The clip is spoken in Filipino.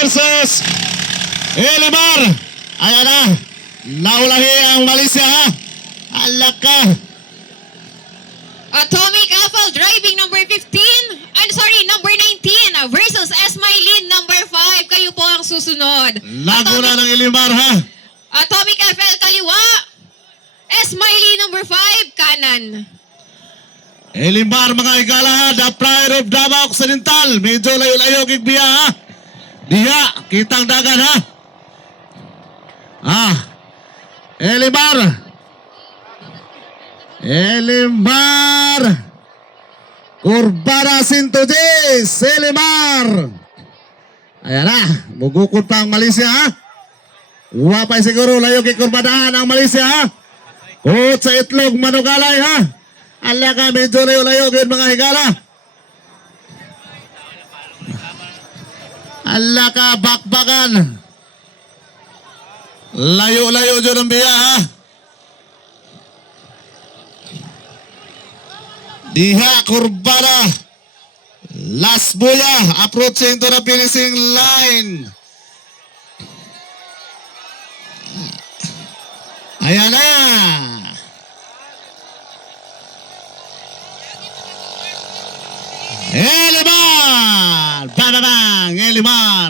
versus Elimar. Ayan na. Naulahi ang Malaysia ha. Alaka. Atomic Apple driving number 15, I'm sorry, number 19 versus Esmailin number 5. Kayo po ang susunod. Laguna ng Elimar ha. Atomic Apple kaliwa. Esmailin number 5 kanan. Elimar mga igala ha. The pride of Davao Occidental. Medyo layo-layo gigbiya ha. Diha. Kitang dagan ha. Ah. Elimar. Elimar. Kurbada 110. Elimar. Ayan na. Mugukod pa ang Malaysia ha. Wapay siguro layo kay kurbadahan ang Malaysia ha. Kut sa itlog manugalay ha. Ala ka medyo layo-layo mga higala. Ala ka bakbakan. Layo-layo dyan ang biya ha. Diha kurbada. Last buya approaching to the finishing line. Ayan na. Elimar! Bababang! Elimar!